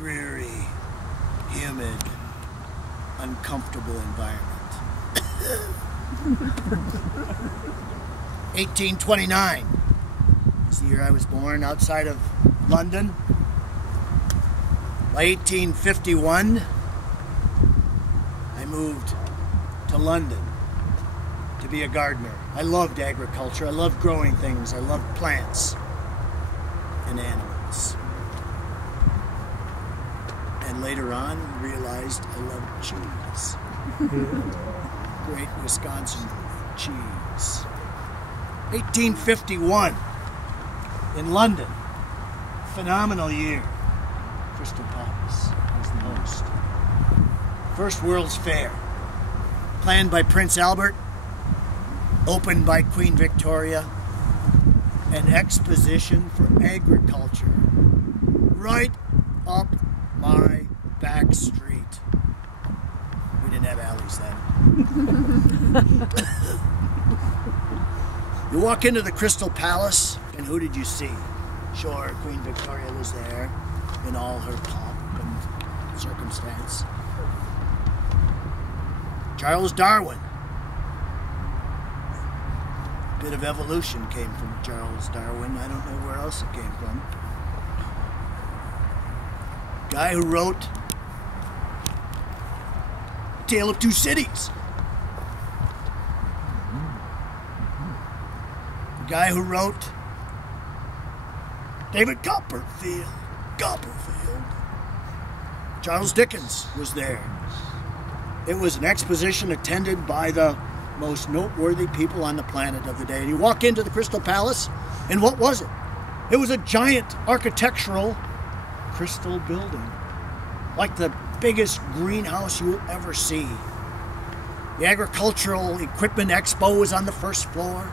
dreary, humid, uncomfortable environment. 1829 is the year I was born, outside of London. By 1851, I moved to London to be a gardener. I loved agriculture. I loved growing things. I loved plants and animals. And later on, realized I loved cheese. Great Wisconsin cheese. 1851 in London. Phenomenal year. Crystal Palace was the host. First World's Fair, planned by Prince Albert, opened by Queen Victoria, an exposition for agriculture right up my back street. We didn't have alleys then. You walk into the Crystal Palace, and who did you see? Sure, Queen Victoria was there in all her pomp and circumstance. Charles Darwin. A bit of evolution came from Charles Darwin. I don't know where else it came from. Guy who wrote Tale of Two Cities. The guy who wrote David Copperfield. Charles Dickens was there. It was an exposition attended by the most noteworthy people on the planet of the day. And you walk into the Crystal Palace, and what was it? It was a giant architectural crystal building, like the biggest greenhouse you'll ever see. The Agricultural Equipment Expo was on the first floor.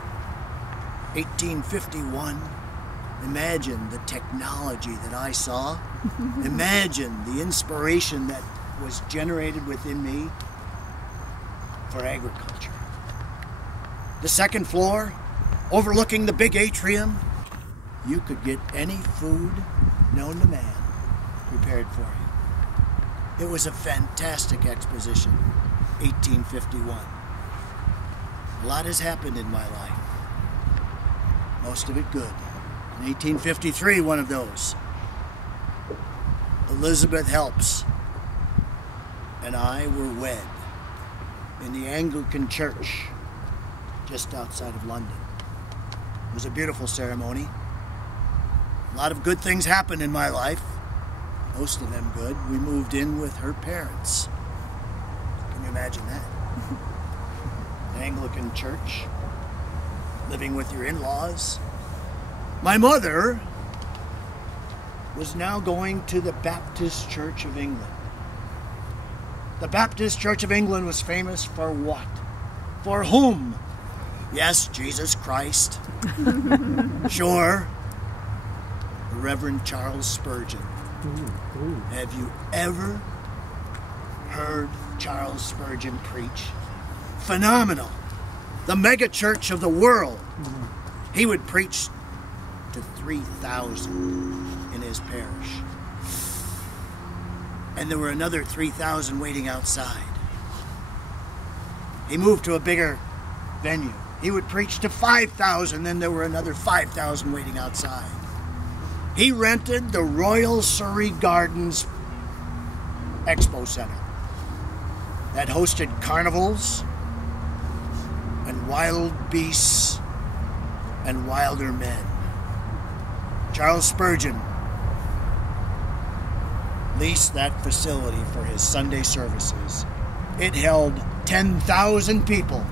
1851. Imagine the technology that I saw. Imagine the inspiration that was generated within me for agriculture. The second floor, overlooking the big atrium, you could get any food known to man prepared for you. It was a fantastic exposition, 1851. A lot has happened in my life, most of it good. In 1853, one of those. Elizabeth Helps and I were wed in the Anglican church just outside of London. It was a beautiful ceremony. A lot of good things happened in my life, most of them good. We moved in with her parents. Can you imagine that? The Anglican church, living with your in-laws. My mother was now going to the Baptist Church of England. The Baptist Church of England was famous for what? For whom? Yes, Jesus Christ. Sure. The Reverend Charles Spurgeon. Have you ever heard Charles Spurgeon preach? Phenomenal. The mega church of the world. He would preach to 3,000 in his parish. And there were another 3,000 waiting outside. He moved to a bigger venue. He would preach to 5,000, then there were another 5,000 waiting outside. He rented the Royal Surrey Gardens Expo Center that hosted carnivals and wild beasts and wilder men. Charles Spurgeon leased that facility for his Sunday services. It held 10,000 people.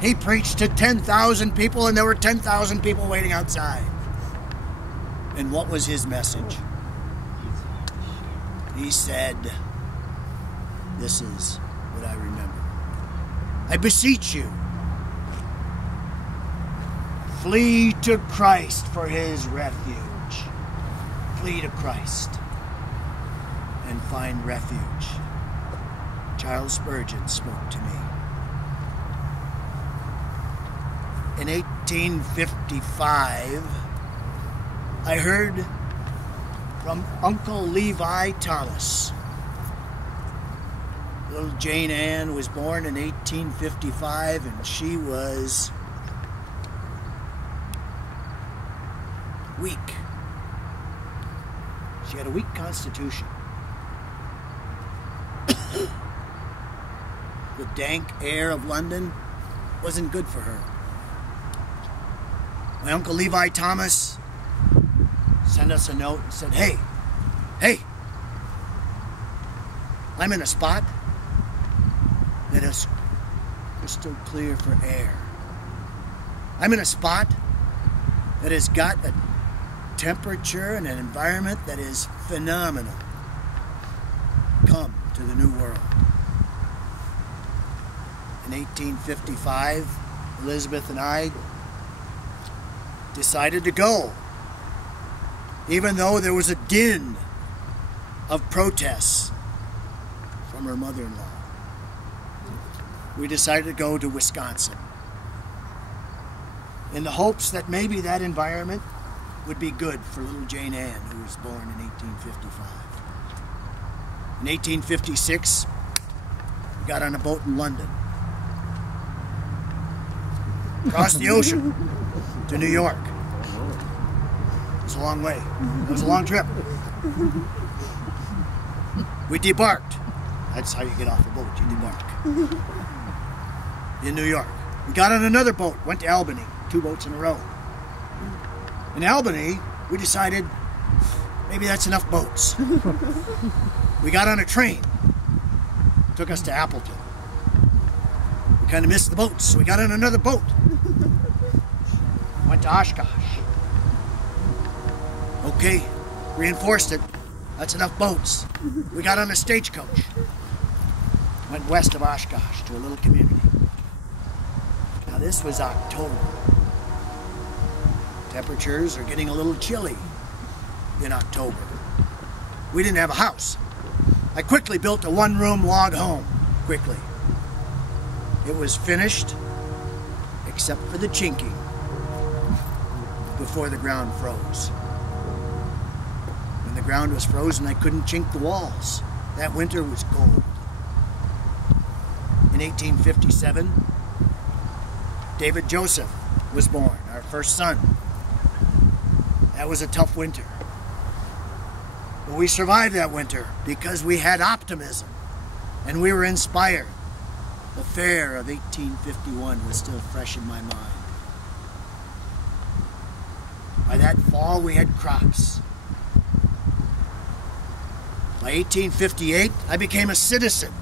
He preached to 10,000 people, and there were 10,000 people waiting outside. And what was his message? He said, this is what I remember. I beseech you, flee to Christ for his refuge. Flee to Christ and find refuge. Charles Spurgeon spoke to me. In 1855, I heard from Uncle Levi Thomas. Little Jane Ann was born in 1855, and she was weak. She had a weak constitution. The dank air of London wasn't good for her. My Uncle Levi Thomas sent us a note and said, hey, I'm in a spot that is crystal clear for air. I'm in a spot that has got a temperature and an environment that is phenomenal. Come to the New World. In 1855, Elizabeth and I decided to go, even though there was a din of protests from her mother-in-law. We decided to go to Wisconsin in the hopes that maybe that environment would be good for little Jane Ann, who was born in 1855. In 1856, we got on a boat in London, across the ocean to New York. It was a long way. It was a long trip. We debarked. That's how you get off a boat, you debark. In New York. We got on another boat, went to Albany, 2 boats in a row. In Albany, we decided maybe that's enough boats. We got on a train, took us to Appleton. We kind of missed the boats, so we got on another boat. Went to Oshkosh. Okay, reinforced it. That's enough boats. We got on a stagecoach. Went west of Oshkosh to a little community. Now this was October. Temperatures are getting a little chilly in October. We didn't have a house. I quickly built a 1-room log home, quickly. It was finished, except for the chinking, before the ground froze. When the ground was frozen, I couldn't chink the walls. That winter was cold. In 1857, David Joseph was born, our first son. That was a tough winter. But we survived that winter because we had optimism and we were inspired. The fair of 1851 was still fresh in my mind. By that fall, we had crops. By 1858, I became a citizen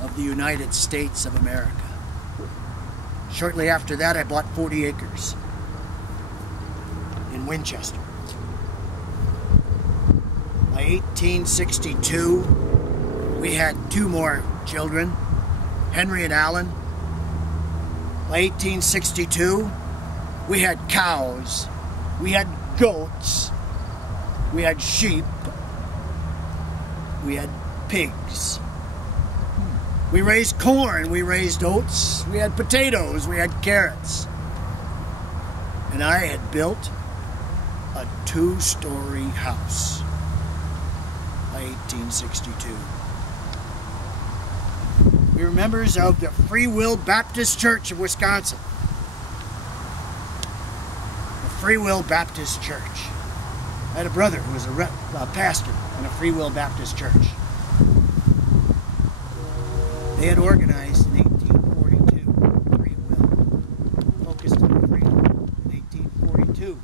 of the United States of America. Shortly after that, I bought 40 acres in Winchester. By 1862, we had 2 more children, Henry and Alan. By 1862, we had cows, we had goats, we had sheep, we had pigs. We raised corn, we raised oats, we had potatoes, we had carrots. And I had built a 2-story house by 1862. We were members of the Free Will Baptist Church of Wisconsin. The Free Will Baptist Church. I had a brother who was a pastor in a Free Will Baptist church. They had organized in 1842, Free Will, focused on freedom. In 1842,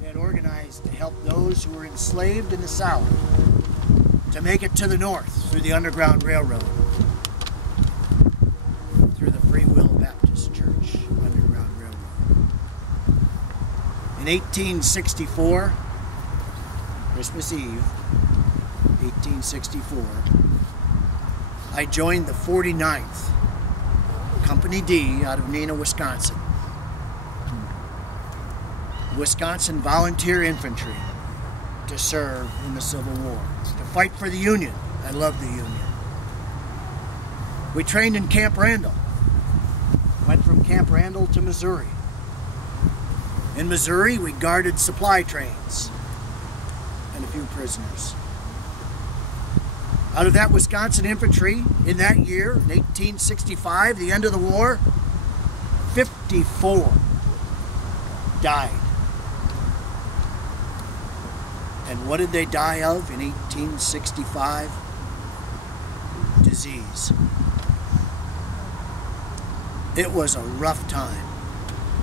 they had organized to help those who were enslaved in the South to make it to the North through the Underground Railroad, through the Free Will Baptist Church Underground Railroad. In 1864, Christmas Eve, 1864, I joined the 49th, Company D, out of Neenah, Wisconsin. Wisconsin Volunteer Infantry, to serve in the Civil War, to fight for the Union. I love the Union. We trained in Camp Randall. Went from Camp Randall to Missouri. In Missouri, we guarded supply trains and a few prisoners. Out of that Wisconsin infantry, in that year, in 1865, the end of the war, 54 died. And what did they die of in 1865? Disease. It was a rough time.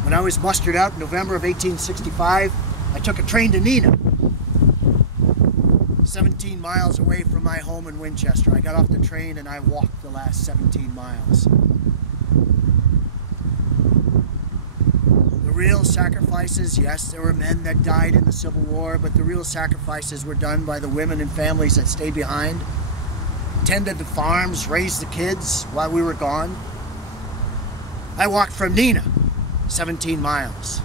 When I was mustered out in November of 1865, I took a train to Neenah, 17 miles away from my home in Winchester. I got off the train and I walked the last 17 miles. The real sacrifices, yes, there were men that died in the Civil War, but the real sacrifices were done by the women and families that stayed behind, tended the farms, raised the kids while we were gone. I walked from Neenah, 17 miles.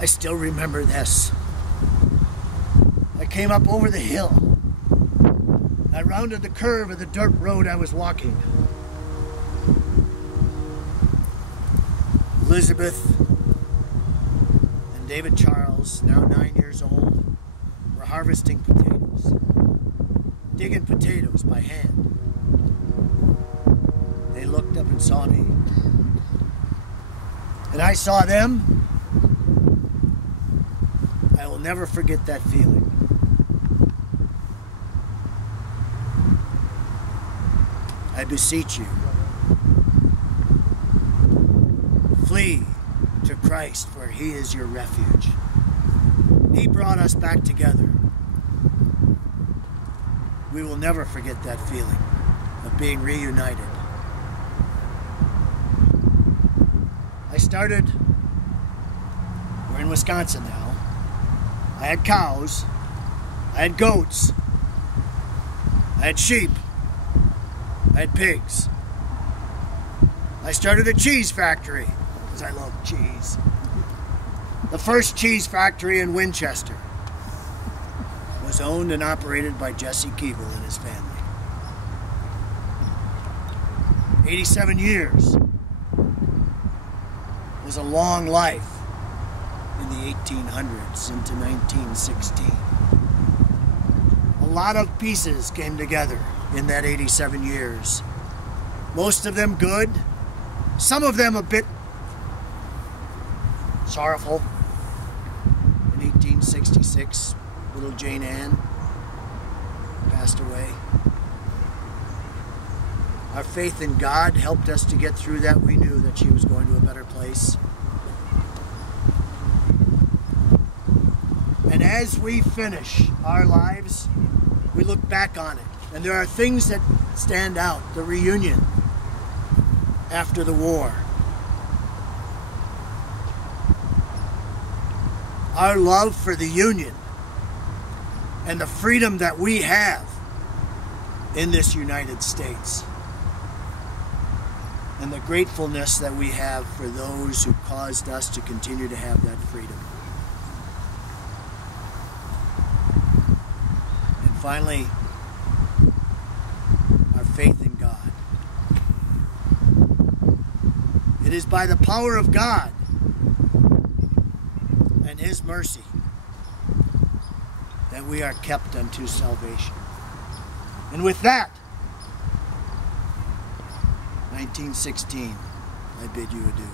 I still remember this. I came up over the hill. I rounded the curve of the dirt road I was walking. Elizabeth and David Charles, now 9 years old, were harvesting potatoes, digging potatoes by hand. They looked up and saw me, and I saw them. I will never forget that feeling. I beseech you, flee to Christ, for He is your refuge. He brought us back together. We will never forget that feeling of being reunited. We're in Wisconsin now. I had cows, I had goats, I had sheep, I had pigs. I started a cheese factory, because I love cheese. The first cheese factory in Winchester was owned and operated by Jesse Kevill and his family. 87 years was a long life in the 1800s into 1916. A lot of pieces came together in that 87 years. Most of them good, some of them a bit sorrowful. In 1866, little Jane Ann passed away. Our faith in God helped us to get through that. We knew that she was going to a better place. And as we finish our lives, we look back on it. And there are things that stand out. The reunion after the war. Our love for the Union and the freedom that we have in this United States. And the gratefulness that we have for those who caused us to continue to have that freedom. And finally, our faith in God. It is by the power of God and His mercy that we are kept unto salvation. And with that, 1916, I bid you adieu.